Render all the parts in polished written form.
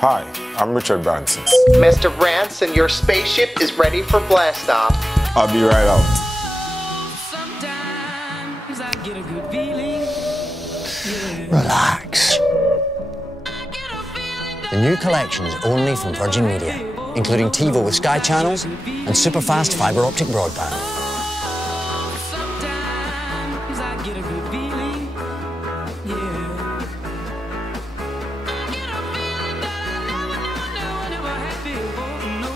Hi, I'm Richard Branson. Mr. Branson, your spaceship is ready for blast off. I'll be right out. Sometimes I get a good feeling. Relax. The new collection is only from Virgin Media, including TiVo with Sky channels and super-fast fibre optic broadband. Sometimes I get a good feeling. Yeah. I get a feeling that I never had before. No,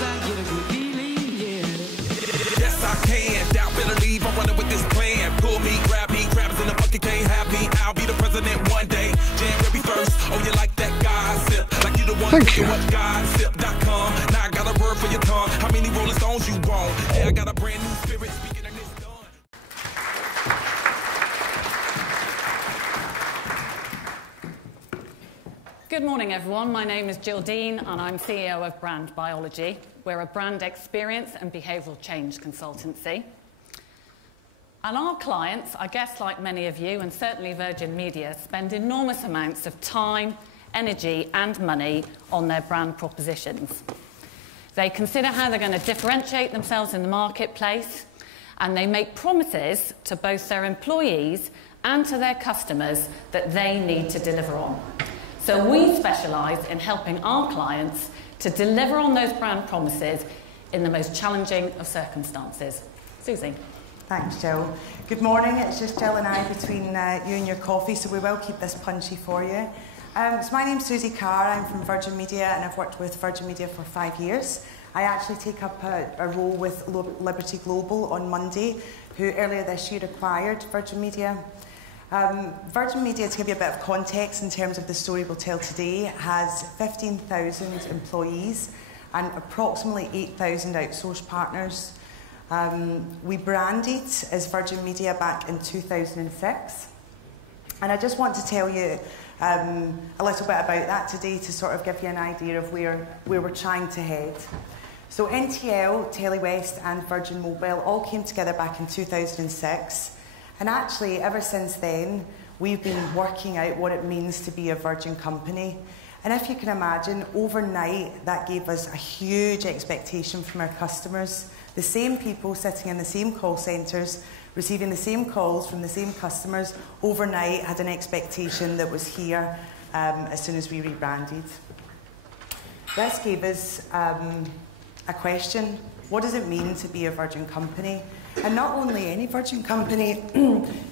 I get a good feeling. Yeah. Yes, I can. Doubt, better leave. I'm running with this plan. Pull me, grab me, crabs in the bucket can't have me. I'll be the president one day. January 1st. Oh, you like that gossip? Like you the one. Thank you. Gossip.com. Now I got a word for your tongue. How many Rolling Stones you want? Yeah, I got a brand new spirit speaking in this done. Good morning, everyone. My name is Jill Dean, and I'm CEO of Brand Biology. We're a brand experience and behavioural change consultancy. And our clients, I guess like many of you, and certainly Virgin Media, spend enormous amounts of time, energy and money on their brand propositions. They consider how they're going to differentiate themselves in the marketplace, and they make promises to both their employees and to their customers that they need to deliver on. So we specialise in helping our clients to deliver on those brand promises in the most challenging of circumstances. Susie. Thanks, Jill. Good morning. It's just Jill and I between you and your coffee, so we will keep this punchy for you. So my name's Susie Carr. I'm from Virgin Media, and I've worked with Virgin Media for 5 years. I actually take up a role with Liberty Global on Monday, who earlier this year acquired Virgin Media. Virgin Media, to give you a bit of context in terms of the story we'll tell today, has 15,000 employees and approximately 8,000 outsourced partners. We branded as Virgin Media back in 2006, and I just want to tell you a little bit about that today to sort of give you an idea of where we're trying to head. So NTL, Telewest and Virgin Mobile all came together back in 2006, and actually ever since then we've been working out what it means to be a Virgin company. And if you can imagine, overnight that gave us a huge expectation from our customers. The same people sitting in the same call centres, receiving the same calls from the same customers, overnight had an expectation that was here as soon as we rebranded. This gave us a question: what does it mean to be a Virgin company? And not only any Virgin company,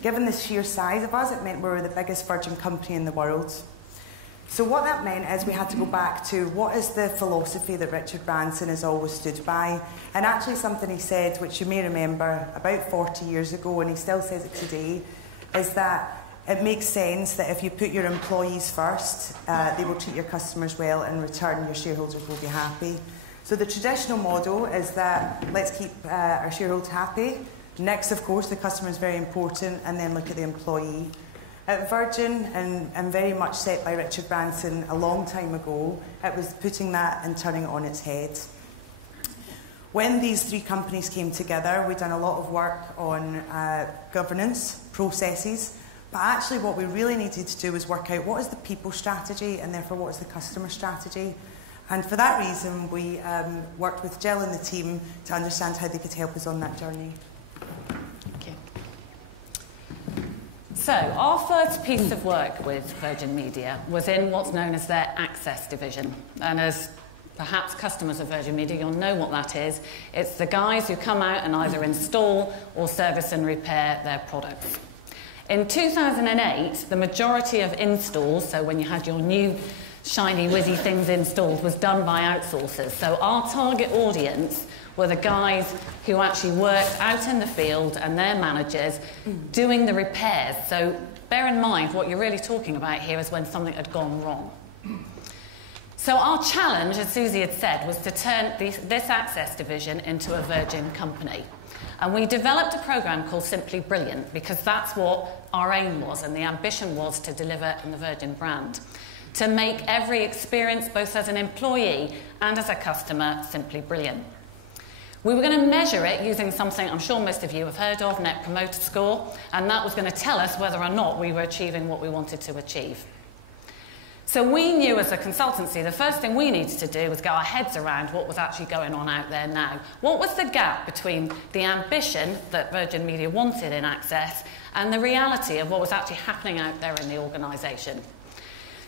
given the sheer size of us, it meant we were the biggest Virgin company in the world. So what that meant is we had to go back to what is the philosophy that Richard Branson has always stood by. And actually something he said, which you may remember about 40 years ago, and he still says it today, is that it makes sense that if you put your employees first, they will treat your customers well, and in return your shareholders will be happy. So the traditional model is that let's keep our shareholders happy. Next, of course, the customer is very important, and then look at the employee. At Virgin, and very much set by Richard Branson a long time ago, it was putting that and turning it on its head. When these three companies came together, we'd done a lot of work on governance, processes, but actually what we really needed to do was work out what is the people strategy and therefore what is the customer strategy. And for that reason, we worked with Jill and the team to understand how they could help us on that journey. So, our first piece of work with Virgin Media was in what's known as their Access division. And as perhaps customers of Virgin Media, you'll know what that is. It's the guys who come out and either install or service and repair their products. In 2008, the majority of installs, so when you had your new shiny whizzy things installed, was done by outsourcers. So our target audience were the guys who actually worked out in the field and their managers doing the repairs. So bear in mind what you're really talking about here is when something had gone wrong. So our challenge, as Susie had said, was to turn this Access division into a Virgin company. And we developed a programme called Simply Brilliant because that's what our aim was and the ambition was to deliver in the Virgin brand. To make every experience, both as an employee and as a customer, simply brilliant. We were going to measure it using something I'm sure most of you have heard of, Net Promoter Score, and that was going to tell us whether or not we were achieving what we wanted to achieve. So we knew as a consultancy, the first thing we needed to do was get our heads around what was actually going on out there now. What was the gap between the ambition that Virgin Media wanted in Access and the reality of what was actually happening out there in the organisation?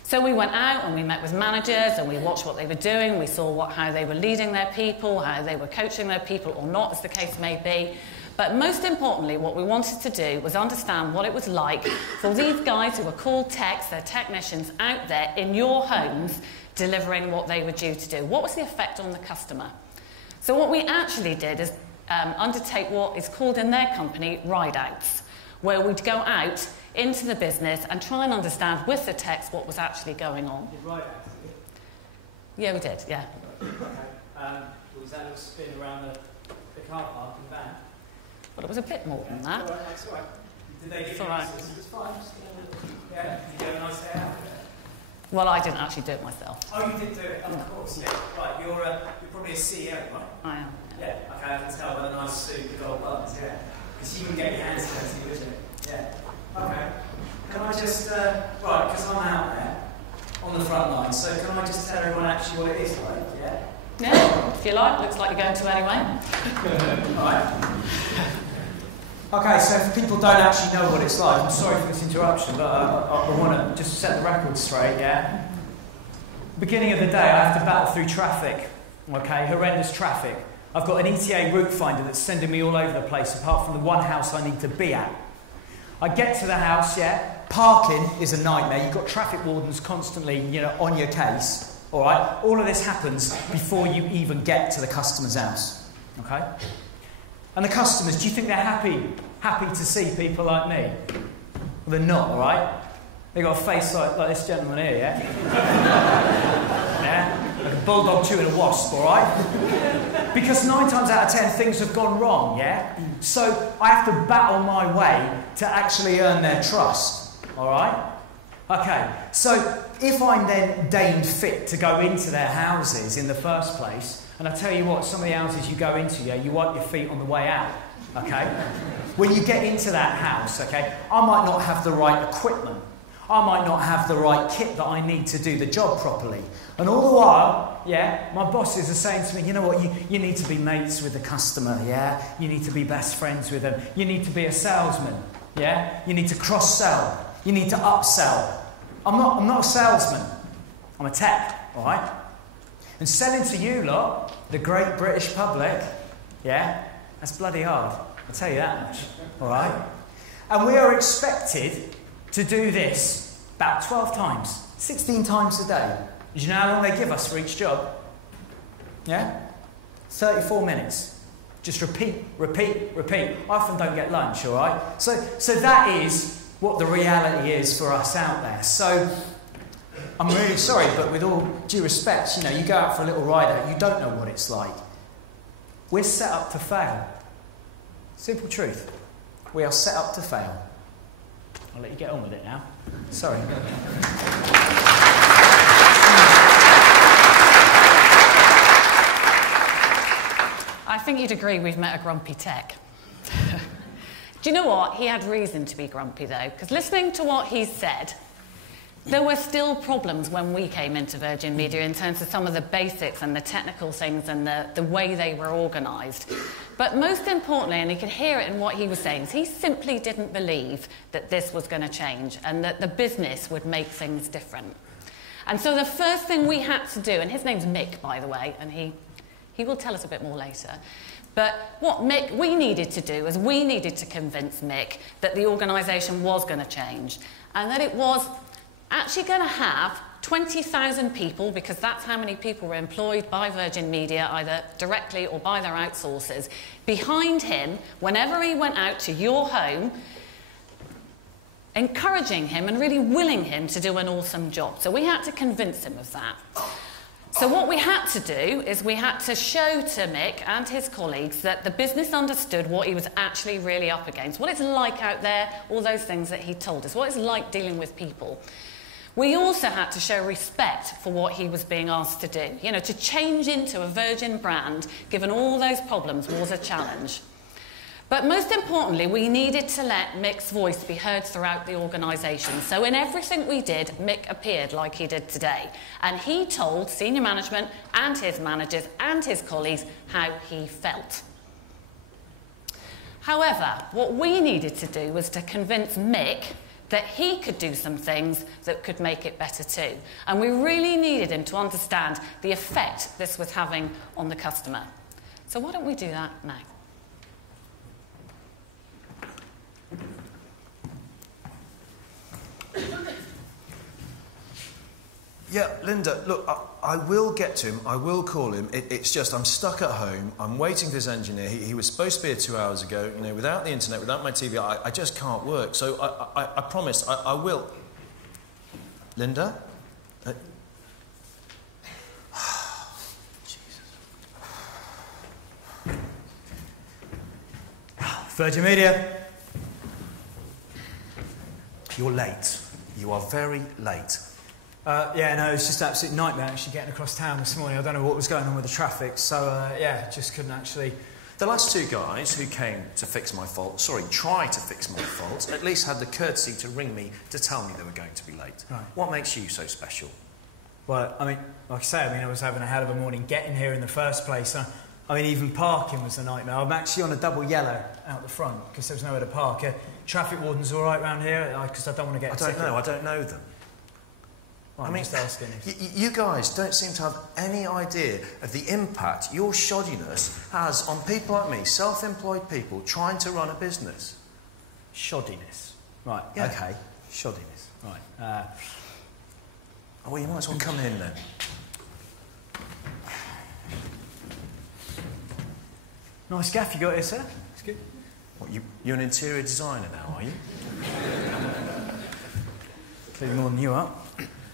So we went out and we met with managers and we watched what they were doing. We saw how they were leading their people, how they were coaching their people or not, as the case may be. But most importantly, what we wanted to do was understand what it was like for these guys who were called techs, they're technicians out there in your homes delivering what they were due to do. What was the effect on the customer? So what we actually did is undertake what is called in their company ride-outs, where we'd go out into the business and try and understand with the techs what was actually going on. You did ride-outs, did you? Yeah, we did, yeah. Okay. Was that a little spin around the car park and van? Well, it was a bit more than that. All right, that's all right. Did they give It's you all right. answers? It's fine. Yeah, did you have a nice day out? Well, I didn't actually do it myself. Oh, you did do it, of course, yeah. Right, you're probably a CEO, right? I am. Yeah, okay, I can tell by the nice suit with gold buttons, yeah. Because you can get your hands dirty, wouldn't it? Yeah. Okay. Can I just, right, because I'm out there on the front line, so can I just tell everyone actually what it is like, yeah? Yeah, if you like. Looks like you're going to anyway. Right. Okay, so if people don't actually know what it's like, I'm sorry for this interruption, but I want to just set the record straight, yeah? Beginning of the day, I have to battle through traffic, okay, horrendous traffic. I've got an ETA route finder that's sending me all over the place, apart from the one house I need to be at. I get to the house, yeah, parking is a nightmare. You've got traffic wardens constantly, on your case, all right? All of this happens before you even get to the customer's house, okay? And the customers, do you think they're happy to see people like me? Well, they're not, all right? They've got a face like this gentleman here, yeah? Yeah? Like a bulldog chewing a wasp, all right? Because 9 times out of 10, things have gone wrong, yeah? So I have to battle my way to actually earn their trust, all right? Okay, so if I'm then deemed fit to go into their houses in the first place, and I tell you what, some of the houses you go into, yeah, you wipe your feet on the way out, okay? When you get into that house, okay, I might not have the right equipment. I might not have the right kit that I need to do the job properly. And all the while, yeah, my bosses are saying to me, you know what, you need to be mates with the customer, yeah? You need to be best friends with them. You need to be a salesman, yeah? You need to cross-sell. You need to upsell. I'm not a salesman. I'm a tech, all right? And selling to you lot, the great British public, yeah, that's bloody hard. I'll tell you that much, all right? And we are expected to do this about 12 times, 16 times a day. Do you know how long they give us for each job? Yeah? 34 minutes. Just repeat, repeat, repeat. I often don't get lunch, all right? So that is what the reality is for us out there. So I'm really sorry, but with all due respect, you go out for a little ride out, you don't know what it's like. We're set up to fail. Simple truth. We are set up to fail. I'll let you get on with it now. Sorry. I think you'd agree we've met a grumpy tech. Do you know what? He had reason to be grumpy, though, because listening to what he said, there were still problems when we came into Virgin Media in terms of some of the basics and the technical things and the way they were organised. But most importantly, and you could hear it in what he was saying, is he simply didn't believe that this was going to change and that the business would make things different. And so the first thing we had to do, and his name's Mick, by the way, and he will tell us a bit more later, but what we needed to do is we needed to convince Mick that the organisation was going to change and that it was actually going to have 20,000 people, because that's how many people were employed by Virgin Media, either directly or by their outsourcers, behind him whenever he went out to your home, encouraging him and really willing him to do an awesome job. So we had to convince him of that. So what we had to do is we had to show to Mick and his colleagues that the business understood what he was actually really up against, what it's like out there, all those things that he told us, what it's like dealing with people. We also had to show respect for what he was being asked to do. To change into a Virgin brand, given all those problems, was a challenge. But most importantly, we needed to let Mick's voice be heard throughout the organisation. So in everything we did, Mick appeared like he did today. And he told senior management and his managers and his colleagues how he felt. However, what we needed to do was to convince Mick that he could do some things that could make it better too. And we really needed him to understand the effect this was having on the customer. So why don't we do that now? Yeah, Linda, look, I will get to him, I will call him. It's just I'm stuck at home, I'm waiting for this engineer. He was supposed to be here 2 hours ago. You know, without the internet, without my TV, I just can't work. So I promise, I will. Linda? Jesus. Virgin Media. You're late. You are very late. Yeah, no, it's just an absolute nightmare actually getting across town this morning. I don't know what was going on with the traffic, so yeah, just couldn't actually... The last two guys who came to fix my fault, try to fix my fault, at least had the courtesy to ring me to tell me they were going to be late. Right. What makes you so special? Well, I mean, like I say, I was having a hell of a morning getting here in the first place. I mean, even parking was a nightmare. I'm actually on a double yellow out the front because there was nowhere to park. Traffic warden's all right round here because I don't want to get a ticket. I don't know them. Well, I'm just asking if... You guys don't seem to have any idea of the impact your shoddiness has on people like me, self-employed people trying to run a business. Shoddiness? Right, yeah. OK. Shoddiness. Right. Well, you might as well come in then. Nice gaff you got here, sir. It's good. What, you're an interior designer now, are you? Clearly more than you are.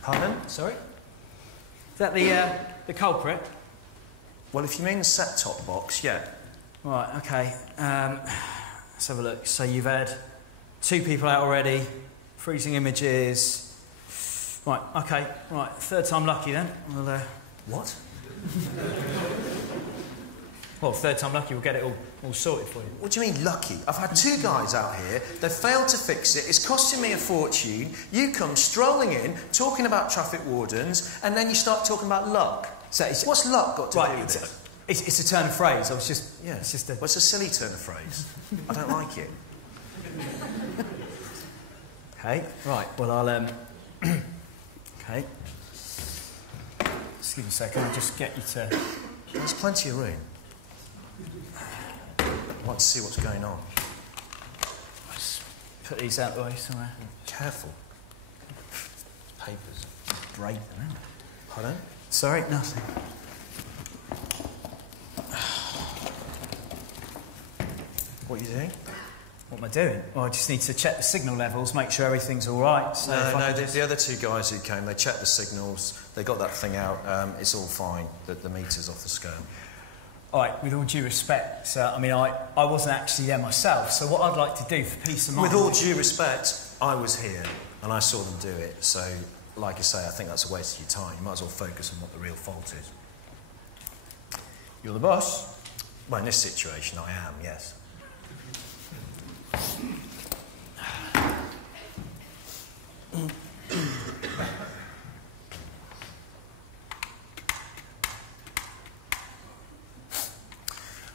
Pardon? Sorry? Is that the culprit? Well, if you mean the set-top box, yeah. Right, OK. Let's have a look. So you've had 2 people out already, freezing images. Right, OK. Right, third time lucky then. We'll, What? Well, third time lucky, we'll get it all sorted for you. What do you mean, lucky? I've had 2 guys out here, they've failed to fix it, it's costing me a fortune, you come strolling in, talking about traffic wardens, and then you start talking about luck. So what's luck got to do with it? It's a turn of phrase, I was just... Yeah, it's just a... Well, it's a silly turn of phrase. I don't like it. OK, right, well, I'll, OK. Just give me a second, I'll just get you to... There's plenty of room. I'd like to see what's going on. Let's put these out the way somewhere. Careful. Papers. Break them, isn't it? Pardon? Sorry, nothing. What are you doing? What am I doing? Well, I just need to check the signal levels, make sure everything's all right. So the other 2 guys who came, they checked the signals, they got that thing out, it's all fine, the meter's off the scale. All right, with all due respect, sir, I mean, I wasn't actually there myself, so what I'd like to do for peace of mind... With all due respect, I was here, and I saw them do it, so, like I say, I think that's a waste of your time. You might as well focus on what the real fault is. You're the boss? Well, in this situation, I am, yes.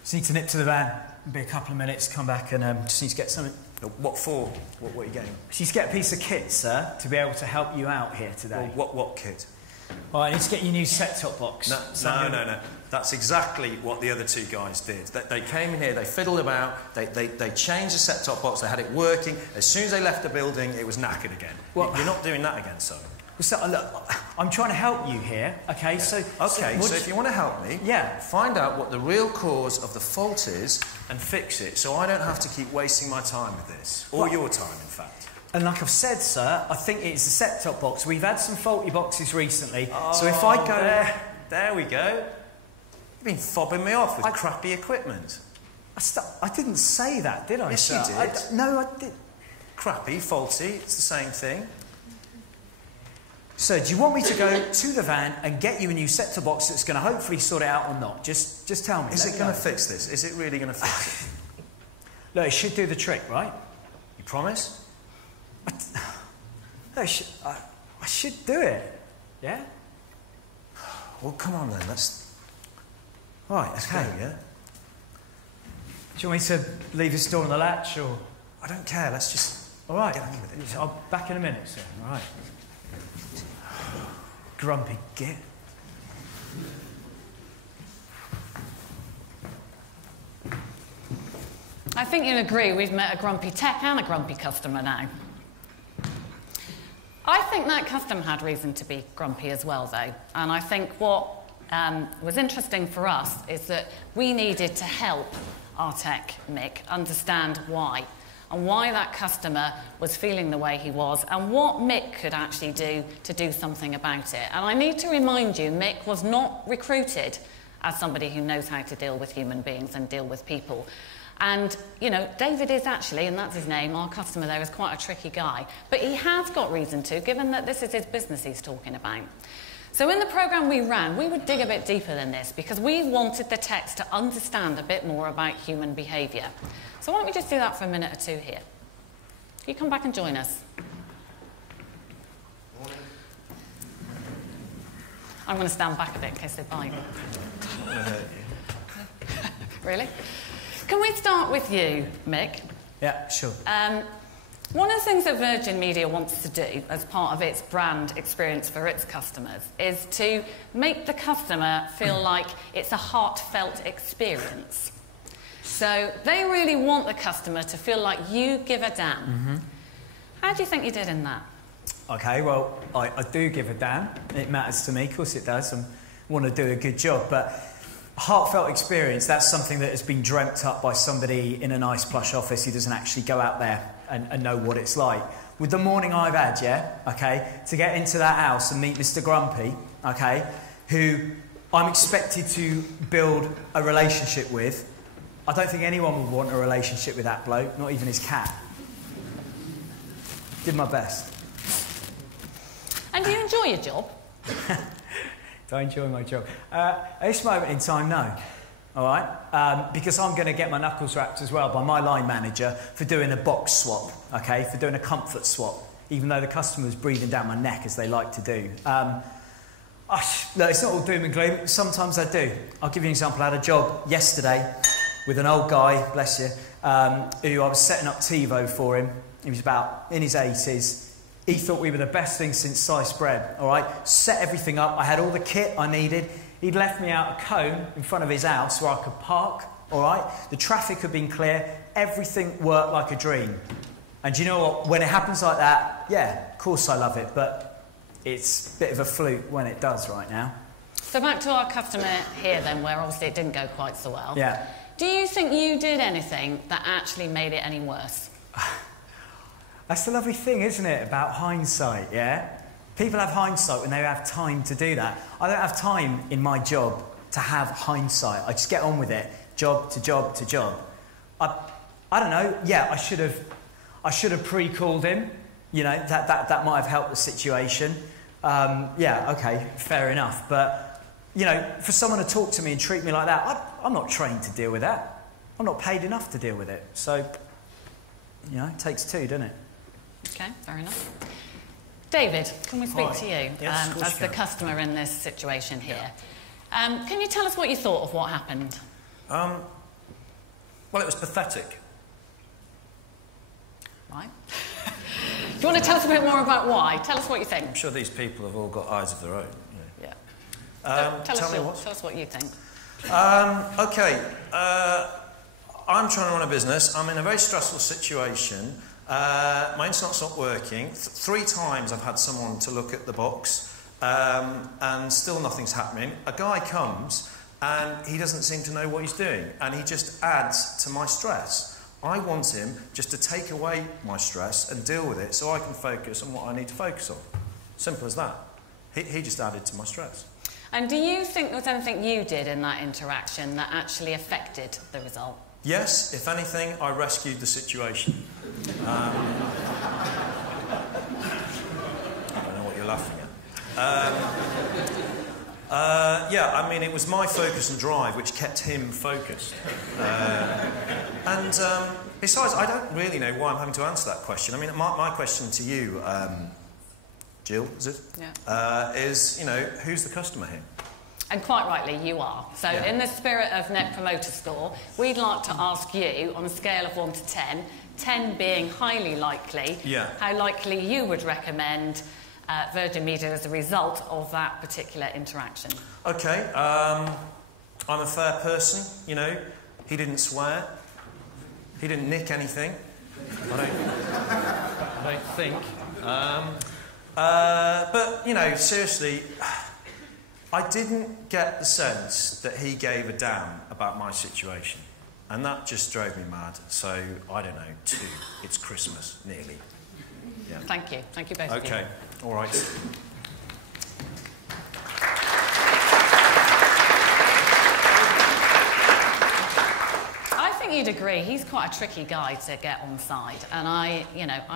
Just need to nip to the van, be a couple of minutes, come back and just need to get something. What for? What are you getting? Just need to get a piece of kit, sir, to be able to help you out here today. Well, what kit? Well, I need to get your new set-top box. No. That's exactly what the other 2 guys did. They came in here, they fiddled about, they changed the set-top box, they had it working. As soon as they left the building, it was knackered again. Well, you're not doing that again, son. Well, so, look, I'm trying to help you here, OK? Yeah. So if you want to help me, yeah, find out what the real cause of the fault is and fix it, so I don't have to keep wasting my time with this. Or your time, in fact. And like I've said, sir, I think it's the set-top box. We've had some faulty boxes recently, so if I go... There we go. You've been fobbing me off with crappy equipment. I didn't say that, did I, yes, sir? you did. No, I did. Crappy, faulty, it's the same thing. So, do you want me to go to the van and get you a new set-top box that's going to hopefully sort it out or not? Just tell me. Is it going to fix this? Is it really going to fix it? Look, it should do the trick, right? You promise? I should do it. Yeah? Well, come on then, let's... All right, let's go, yeah? Do you want me to leave this door on the latch, or...? I don't care, let's just... All right. Get on with it. I'll be back in a minute, sir. All right. Grumpy git. I think you'll agree we've met a grumpy tech and a grumpy customer now. I think that customer had reason to be grumpy as well, though. And I think what was interesting for us is that we needed to help our tech, Mick, understand why. And why that customer was feeling the way he was, and what Mick could actually do to do something about it. And I need to remind you, Mick was not recruited as somebody who knows how to deal with human beings and deal with people. And, you know, David is actually, and that's his name, our customer there is quite a tricky guy. But he has got reason to, given that this is his business he's talking about. So in the programme we ran, we would dig a bit deeper than this because we wanted the techs to understand a bit more about human behaviour. So why don't we just do that for a minute or two here? You come back and join us. I'm going to stand back a bit in case they bite. Really? Can we start with you, Mick? Yeah, sure. One of the things that Virgin Media wants to do as part of its brand experience for its customers is to make the customer feel like it's a heartfelt experience. So they really want the customer to feel like you give a damn. Mm-hmm. How do you think you did in that? Okay, well, I do give a damn. It matters to me, of course it does. I want to do a good job, but heartfelt experience, that's something that has been dreamt up by somebody in a nice plush office who doesn't actually go out there and know what it's like. With the morning I've had, yeah, okay, to get into that house and meet Mr. Grumpy, okay, who I'm expected to build a relationship with, I don't think anyone would want a relationship with that bloke, not even his cat. Did my best. And do you enjoy your job? Do I enjoy my job? At this moment in time, no. All right? Because I'm going to get my knuckles wrapped as well by my line manager for doing a box swap, okay? For doing a comfort swap, even though the customer's breathing down my neck as they like to do. Look, it's not all doom and gloom. Sometimes I do. I'll give you an example. I had a job yesterday with an old guy, bless you, who I was setting up TiVo for him. He was about in his 80s. He thought we were the best thing since sliced bread, all right? Set everything up. I had all the kit I needed. He'd left me out a cone in front of his house where I could park, all right? The traffic had been clear. Everything worked like a dream. And do you know what? When it happens like that, yeah, of course I love it, but it's a bit of a fluke when it does right now. So back to our customer here then, where obviously it didn't go quite so well. Yeah. Do you think you did anything that actually made it any worse? That's the lovely thing, isn't it, about hindsight, yeah? People have hindsight when they have time to do that. I don't have time in my job to have hindsight. I just get on with it, job to job to job. I don't know, yeah, I should have pre-called him. You know, that might have helped the situation. Yeah, okay, fair enough. But, you know, for someone to talk to me and treat me like that, I'm not trained to deal with that. I'm not paid enough to deal with it. So, you know, it takes two, doesn't it? Okay, fair enough. David, can we speak to you Yes, as the customer in this situation here? Yeah. Can you tell us what you thought of what happened? Well, it was pathetic. Right. Do you want to tell us a bit more about why? Tell us what you think. I'm sure these people have all got eyes of their own. Yeah. Tell us what you think. Okay. I'm trying to run a business. I'm in a very stressful situation. My internet's not working. 3 times I've had someone to look at the box, and still nothing's happening. A guy comes and he doesn't seem to know what he's doing, and he just adds to my stress. I want him just to take away my stress and deal with it so I can focus on what I need to focus on. Simple as that. He just added to my stress. And do you think there was anything you did in that interaction that actually affected the result? Yes, if anything, I rescued the situation. I don't know what you're laughing at. yeah, I mean, it was my focus and drive which kept him focused. Besides, I don't really know why I'm having to answer that question. I mean, my question to you, Jill, is it? Yeah. Is, you know, who's the customer here? And quite rightly, you are. So Yeah. in the spirit of Net Promoter Score, we'd like to ask you, on a scale of 1 to 10, 10 being highly likely, Yeah. how likely you would recommend Virgin Media as a result of that particular interaction. Okay, I'm a fair person, you know. He didn't swear. He didn't nick anything. I don't think. But, you know, seriously, I didn't get the sense that he gave a damn about my situation. And that just drove me mad. So, I don't know, 2. It's Christmas, nearly. Yeah. Thank you. Thank you both of you. Okay, all right. I think you'd agree he's quite a tricky guy to get on side, and I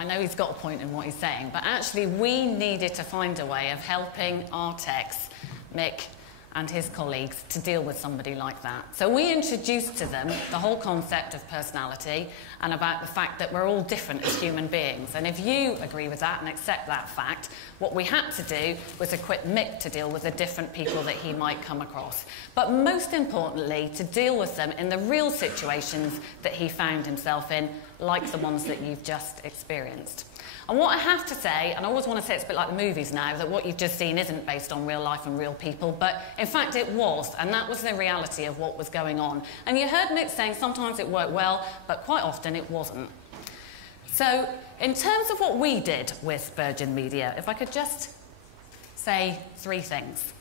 know he's got a point in what he's saying, but actually we needed to find a way of helping our techs, Mick and his colleagues, to deal with somebody like that. So we introduced to them the whole concept of personality and about the fact that we're all different as human beings. And if you agree with that and accept that fact, what we had to do was equip Mick to deal with the different people that he might come across. But most importantly, to deal with them in the real situations that he found himself in, like the ones that you've just experienced. And what I have to say, and I always want to say it's a bit like the movies now, that what you've just seen isn't based on real life and real people, but in fact it was, and that was the reality of what was going on. And you heard Mick saying sometimes it worked well, but quite often it wasn't. So, in terms of what we did with Virgin Media, if I could just say 3 things.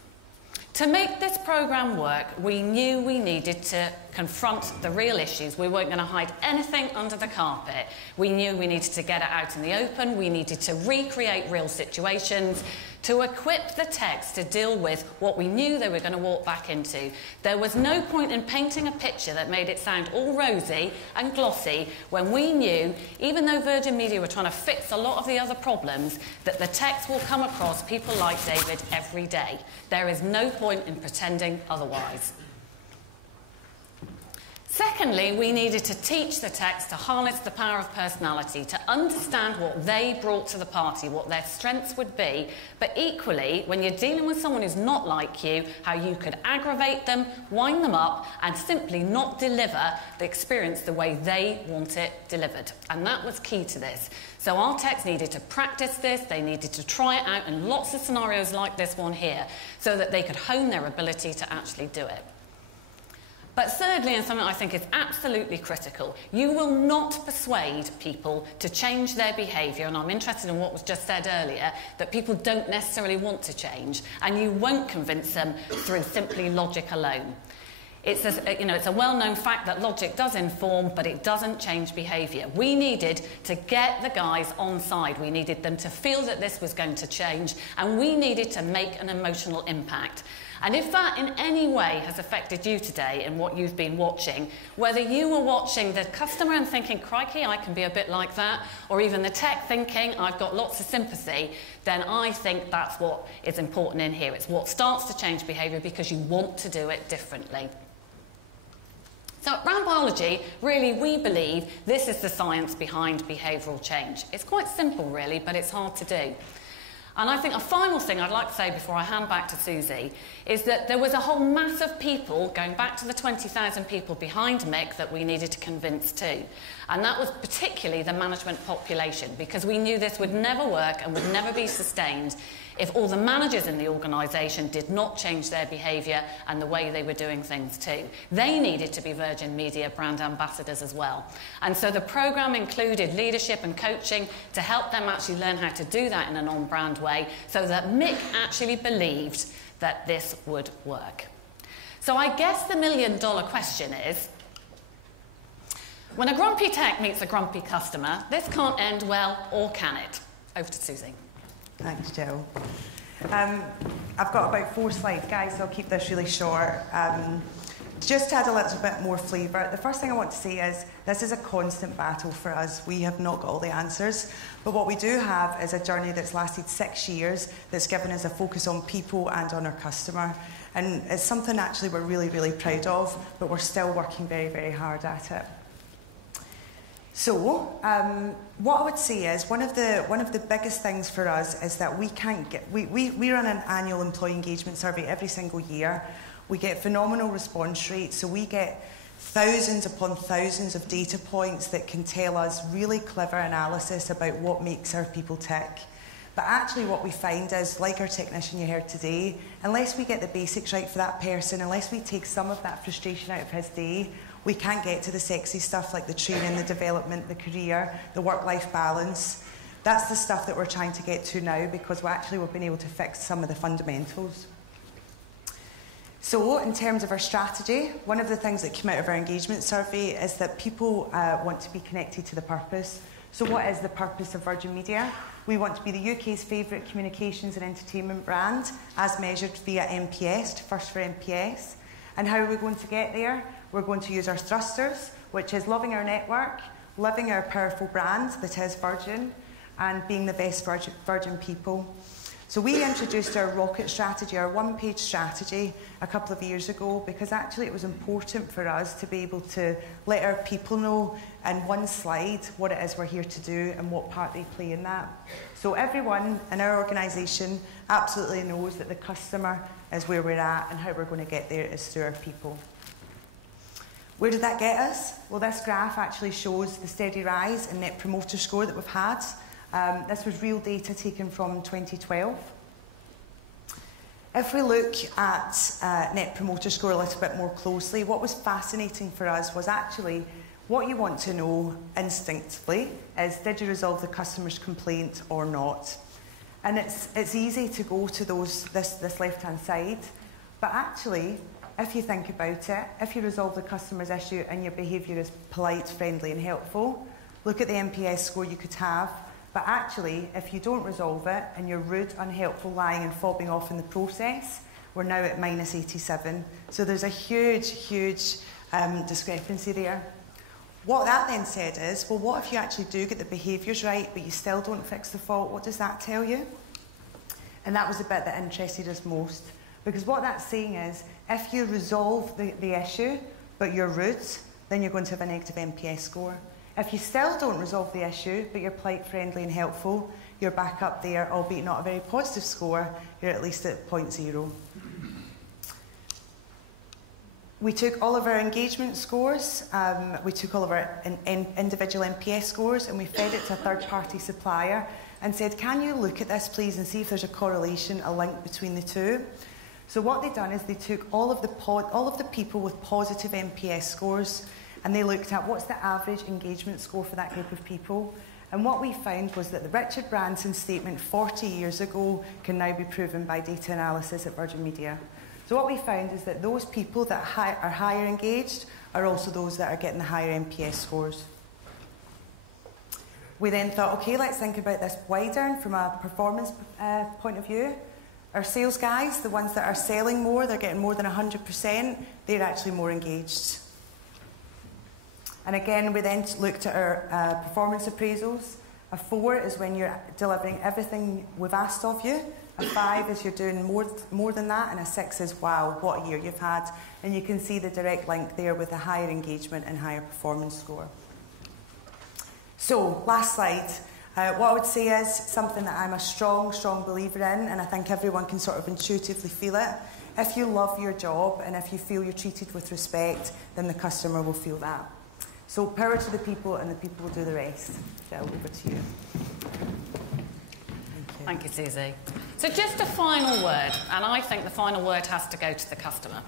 To make this programme work, we knew we needed to confront the real issues. We weren't going to hide anything under the carpet. We knew we needed to get it out in the open. We needed to recreate real situations, to equip the techs to deal with what we knew they were going to walk back into. There was no point in painting a picture that made it sound all rosy and glossy when we knew, even though Virgin Media were trying to fix a lot of the other problems, that the techs will come across people like David every day. There is no point in pretending otherwise. Secondly, we needed to teach the techs to harness the power of personality, to understand what they brought to the party, what their strengths would be, but equally, when you're dealing with someone who's not like you, how you could aggravate them, wind them up, and simply not deliver the experience the way they want it delivered. And that was key to this. So our techs needed to practice this, they needed to try it out in lots of scenarios like this one here, so that they could hone their ability to actually do it. But thirdly, and something I think is absolutely critical, you will not persuade people to change their behaviour, and I'm interested in what was just said earlier, that people don't necessarily want to change, and you won't convince them through simply logic alone. It's a well-known fact that logic does inform, but it doesn't change behaviour. We needed to get the guys on side. We needed them to feel that this was going to change, and we needed to make an emotional impact. And if that in any way has affected you today in what you've been watching, whether you were watching the customer and thinking, crikey, I can be a bit like that, or even the tech thinking, I've got lots of sympathy, then I think that's what is important in here. It's what starts to change behaviour because you want to do it differently. So at Brand Biology, really, we believe this is the science behind behavioural change. It's quite simple, really, but it's hard to do. And I think a final thing I'd like to say before I hand back to Susie is that there was a whole mass of people, going back to the 20,000 people behind Mick, that we needed to convince too. And that was particularly the management population, because we knew this would never work and would never be sustained if all the managers in the organisation did not change their behaviour and the way they were doing things too. They needed to be Virgin Media brand ambassadors as well. And so the programme included leadership and coaching to help them actually learn how to do that in an on-brand way, so that Mick actually believed that this would work. So I guess the million-dollar question is, when a grumpy tech meets a grumpy customer, this can't end well, or can it? Over to Susie. Thanks, Jill. I've got about 4 slides, guys, so I'll keep this really short. Just to add a little bit more flavour, the first thing I want to say is this is a constant battle for us. We have not got all the answers, but what we do have is a journey that's lasted 6 years that's given us a focus on people and on our customer. And it's something actually we're really, really proud of, but we're still working very, very hard at it. So, what I would say is one of the biggest things for us is that we run an annual employee engagement survey every single year. We get phenomenal response rates, so we get thousands upon thousands of data points that can tell us really clever analysis about what makes our people tick. But actually what we find is, like our technician you heard today, unless we get the basics right for that person, unless we take some of that frustration out of his day, we can't get to the sexy stuff like the training, the development, the career, the work-life balance. That's the stuff that we're trying to get to now, because we've been able to fix some of the fundamentals. So, in terms of our strategy, one of the things that came out of our engagement survey is that people want to be connected to the purpose. So what is the purpose of Virgin Media? We want to be the UK's favourite communications and entertainment brand, as measured via NPS, first for NPS. And how are we going to get there? We're going to use our thrusters, which is loving our network, loving our powerful brand that is Virgin, and being the best Virgin people. So we introduced our rocket strategy, our one-page strategy, a couple of years ago, because actually it was important for us to be able to let our people know in one slide what it is we're here to do and what part they play in that. So everyone in our organisation absolutely knows that the customer is where we're at, and how we're going to get there is through our people. Where did that get us? Well, this graph actually shows the steady rise in Net Promoter Score that we've had. This was real data taken from 2012. If we look at Net Promoter Score a little bit more closely, what was fascinating for us was actually what you want to know instinctively is, did you resolve the customer's complaint or not? And it's easy to go to this left-hand side, but actually, if you think about it, if you resolve the customer's issue and your behaviour is polite, friendly and helpful, look at the NPS score you could have. But actually, if you don't resolve it and you're rude, unhelpful, lying and fobbing off in the process, we're now at -87. So there's a huge, huge discrepancy there. What that then said is, well, what if you actually do get the behaviours right, but you still don't fix the fault? What does that tell you? And that was the bit that interested us most. Because what that's saying is, if you resolve the issue, but you're rude, then you're going to have a negative NPS score. If you still don't resolve the issue, but you're polite, friendly and helpful, you're back up there, albeit not a very positive score, you're at least at 0.0. We took all of our engagement scores, we took all of our individual NPS scores, and we fed it to a third-party supplier and said, can you look at this please and see if there's a correlation, a link between the two? So what they've done is they took all of the people with positive NPS scores, and they looked at what's the average engagement score for that group of people. And what we found was that the Richard Branson statement 40 years ago can now be proven by data analysis at Virgin Media. So what we found is that those people that are higher engaged are also those that are getting the higher NPS scores. We then thought, okay, let's think about this wider and from a performance point of view. Our sales guys, the ones that are selling more, they're getting more than 100%, they're actually more engaged. And again, we then looked at our performance appraisals. A 4 is when you're delivering everything we've asked of you. A 5 is you're doing more than that. And a 6 is, wow, what a year you've had. And you can see the direct link there with a higher engagement and higher performance score. So, last slide. What I would say is something that I'm a strong, strong believer in, and I think everyone can sort of intuitively feel it. If you love your job and if you feel you're treated with respect, then the customer will feel that. So power to the people, and the people will do the rest. Jill, over to you. Thank you, Susie. So just a final word, and I think the final word has to go to the customer,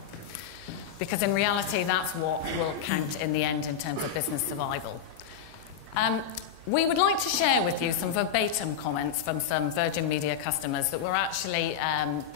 because in reality that's what will count in the end in terms of business survival. We would like to share with you some verbatim comments from some Virgin Media customers that were actually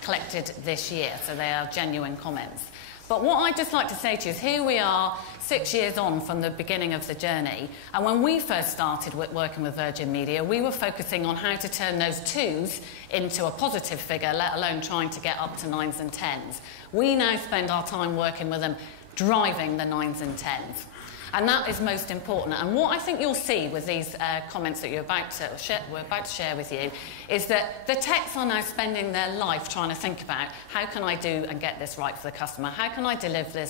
collected this year, so they are genuine comments. But what I'd just like to say to you is, here we are 6 years on from the beginning of the journey, and when we first started working with Virgin Media, we were focusing on how to turn those 2s into a positive figure, let alone trying to get up to 9s and 10s. We now spend our time working with them driving the 9s and 10s. And that is most important. And what I think you'll see with these comments that we're about to share with you is that the techs are now spending their life trying to think about how can I do and get this right for the customer? How can I deliver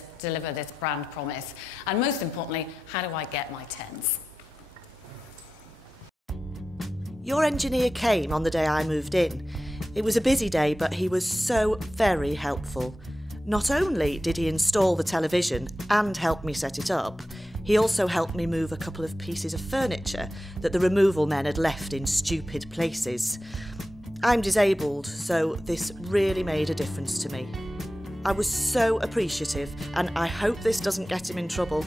this brand promise? And most importantly, how do I get my 10s? Your engineer came on the day I moved in. It was a busy day, but he was so very helpful. Not only did he install the television and help me set it up, he also helped me move a couple of pieces of furniture that the removal men had left in stupid places. I'm disabled, so this really made a difference to me. I was so appreciative, and I hope this doesn't get him in trouble.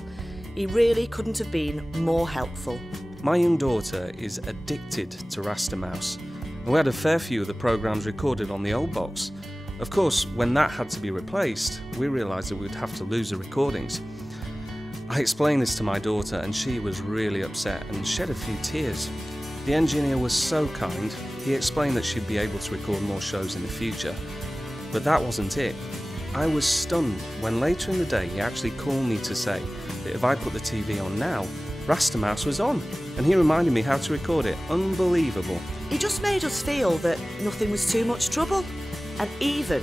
He really couldn't have been more helpful. My young daughter is addicted to Raster Mouse, and we had a fair few of the programmes recorded on the old box. Of course, when that had to be replaced, we realised that we would have to lose the recordings. I explained this to my daughter and she was really upset and shed a few tears. The engineer was so kind, he explained that she'd be able to record more shows in the future. But that wasn't it. I was stunned when later in the day he actually called me to say that if I put the TV on now, Raster Mouse was on, and he reminded me how to record it. Unbelievable. He just made us feel that nothing was too much trouble, and even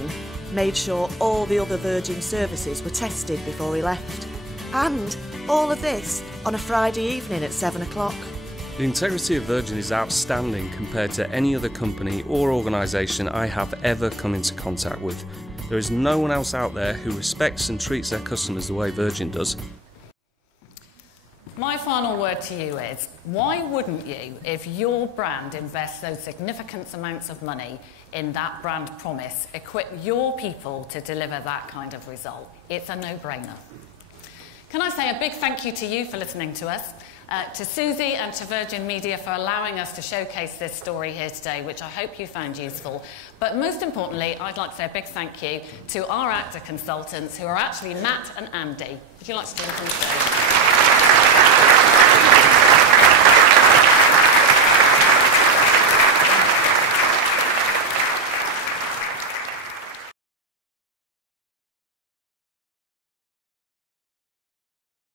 made sure all the other Virgin services were tested before he left. And all of this on a Friday evening at 7 o'clock. The integrity of Virgin is outstanding compared to any other company or organisation I have ever come into contact with. There is no one else out there who respects and treats their customers the way Virgin does. My final word to you is, why wouldn't you, if your brand invests those significant amounts of money in that brand promise, equip your people to deliver that kind of result? It's a no-brainer. Can I say a big thank you to you for listening to us, to Susie and to Virgin Media for allowing us to showcase this story here today, which I hope you found useful. But most importantly, I'd like to say a big thank you to our actor consultants, who are actually Matt and Andy. Would you like to do anything?